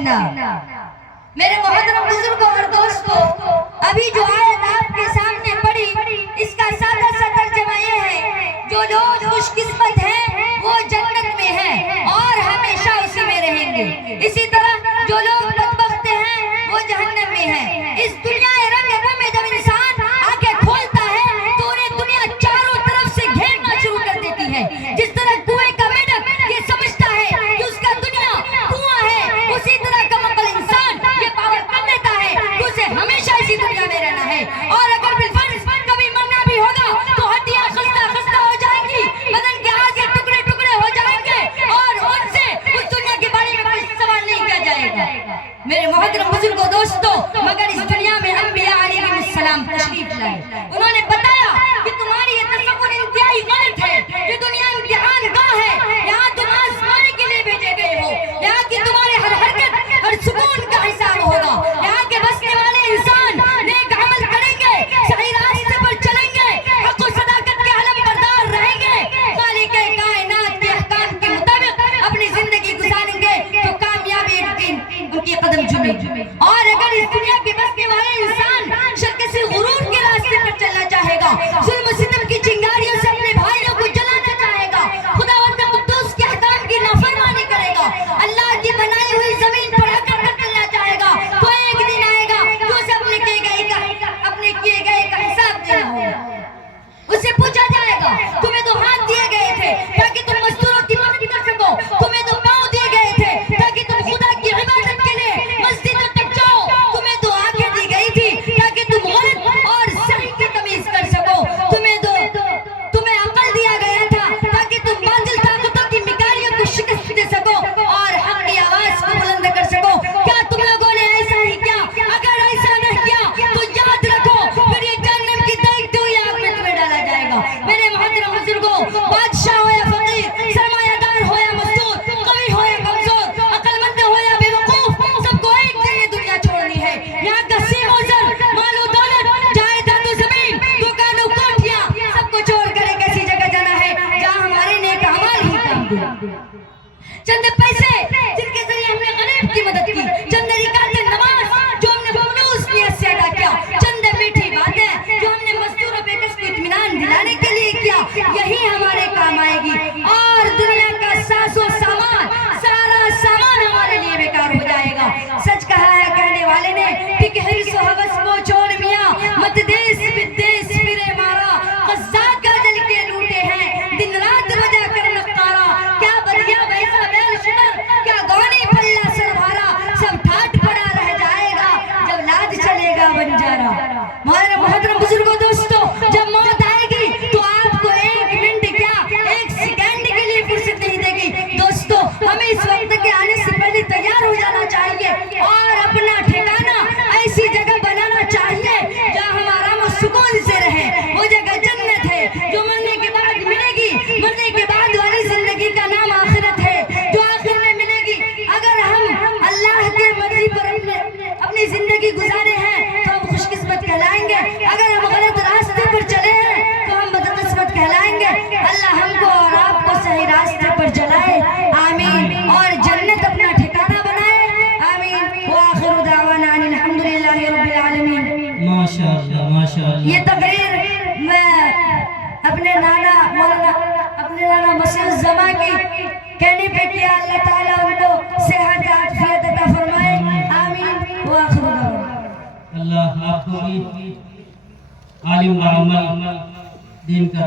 منا۔ میرے محترم بزرگوں اور دوستوں، ابھی جو آیت آپ کے سامنے پڑھی، اس کا سادہ سا ترجمہ یہ ہے، جو لوگ خوش قسمت ہیں وہ جنت میں ہیں اور ہمیشہ اسی میں رہیں گے، اسی طرح جو لوگ بدبخت ہیں وہ جہنم میں ہیں۔ اس دنیا رنگ میں جب انسان آنکھیں کھولتا ہے تو انہیں دنیا چاروں طرف سے گھیرنا شروع کر دیتی ہے۔ جس طرح کنویں کا مینڈک یہ سمجھتا ہے کہ اس کا دنیا کنواں ہے، اسی طرح کم عقل انسان یہ باور کر لیتا ہے کہ اسے ہمیشہ اسی دنیا میں رہنا ہے، اور اگر بالفرض کبھی مرنا بھی ہوگا تو ہڈیاں خستہ خستہ ہو جائیں گی، بدن کے آگے ٹکڑے ٹکڑے ہو جائیں گے، اور ان سے اس دنیا کے بارے میں کوئی سوال نہیں کیا جائے گا۔ میرے محترم بزرگوں دوستوں، مگر اس دنیا میں انبیاء علیہ السلام تشریف لائے، انہوں نے بتایا کہ تمہاری یہ تصور انتہائی غلط ہے، یہ دنیا امتحان گاہ ہے، یہاں تم آزمانے کے لیے بھیجے گئے ہو، یہاں کی تمہارے ہر حرکت ہر سکون کا حساب ہوگا، یہاں کے بسنے والے انسان نیک عمل کریں گے، صحیح راستے پر چلیں گے، حق و صداقت کے علم بردار رہیں گے، خالق کائنات کے احکام کے مطابق اپنی زندگی گزاریں گے تو کامیابی ایک دن ان کی قدم چومے گی۔ اور اگر اس دنیا کے بسنے والے انسان شرک سے غرور کے راستے پر چلنا چاہے گا، ظلم و ستم کی چنگاریوں سے اپنے بھائیوں کو جلانا چاہے گا، خداوند قدوس کے احکام کی نافرمانی کرے گا، اللہ کی بنائی ہوئی زمین پر اکڑ کر چلنا چاہے گا، تو ایک دن آئے گا کہ اسے اپنے کیے گئے کا حساب دینا ہوگا۔ اسے پوچھا جائے گا، تمہیں تو ہاتھ دیے گئے تھے تاکہ تم مزدوروں کی مدد کر سکو، تمہیں تو پاؤں دیے گئے تھے تاکہ تم خدا کی عبادت کے لیے مسجدوں تک جاؤ، تمہیں تو آنکھیں دی گئی تھی تاکہ تم غلط اور صحیح کی تمیز کر سکو، تمہیں عقل دیا گیا تھا تاکہ تم باطل طاقتوں کی مکاریوں کو شکست دے سکو اور حق کی آواز کو بلند کر سکو۔ کیا تم لوگوں نے ایسا ہی کیا؟ اگر ایسا نہیں کیا تو یاد رکھو پھر یہ جہنم کی دہکتی ہوئی آگ میں تمہیں ڈالا جائے گا۔ میرے محترم بزرگوں، بادشاہ ہو یا فقیر، سرمایہ دار ہو یا مزدور، قوی ہو یا کمزور، عقل مند ہو یا بے وقوف، سب کو ایک دن یہ دنیا چھوڑنی ہے۔ یہاں کا سیم و زر، مال و دولت، جائیداد و زمین، دکان و کوٹھیاں، سب کو چھوڑ کر ایک ایسی جگہ جانا ہے جہاں ہمارے نیک اعمال ہی کام دیں۔ چند پیسے جن کے ذریعے ہم نے غریب کی مدد کی، چند رکعت نماز جو ہم نے خلوص نیت سے ادا کیا، چند میٹھی باتیں جو ہم نے مزدوروں پہ کس کو اطمینان دلانے کے لیے کیا، یہی ہمارے کام آئے گی، اور دنیا کا ساز و سامان، سارا سامان ہمارے لیے بیکار ہو جائے گا۔ سچ کہا ہے کہنے والے نے کہ حرص و حوث کو چھوڑ میاں، مت دیس بدیس پھرے مارا، قزاق کا جل کے لوٹے ہیں دن رات بجا کر نقارا، کیا بدیا ویسا بیل شکر، کیا گونی پھلا سر بھارا، سب ٹھاٹ پڑا رہ جائے گا جب لاد چلے گا بنجارا۔ ہمارے محترم بزرگوں دوستوں، جب موت آئے گی تو آپ کو ایک منٹ کیا ایک سیکنڈ کے لیے فرصت نہیں دے گی۔ دوستوں، ہمیں اس وقت کے آنے سے پہلے تیار ہو جانا چاہیے اور اپنا ٹھکانہ ایسی جگہ بنانا چاہیے جہاں ہم آرام و سکون سے رہیں۔ وہ جگہ جنت ہے جو مرنے کے بعد ملے گی، مرنے کے بعد والی زندگی کا نام آخرت ہے جو آخر میں ملے گی۔ اگر ہم اللہ کے مرضی پر اپنی زندگی گزارے ہیں تو ہم خوش قسمت کہلائیں گے، اگر ہم غلط راستے پر چلے ہیں تو ہم بدقسمت کہلائیں گے۔ اللہ ہم کو اور آپ کو صحیح راستے پر چلائے، آمین، اور جنت اپنا ٹھکانہ بنائے، آمین۔ وآخر دعوانا ان الحمدللہ رب العالمین۔ ماشاءاللہ ماشاءاللہ۔ یہ تقریر میں اپنے نانا مسیح الزماں کی کہنے پہ کیا، اللہ تعالیٰ ان کو صحت عافیت عطا فرمائے، آمین۔ وآخر دعوانا۔ اللہ آپ کو بھی عالم و عمل دین کا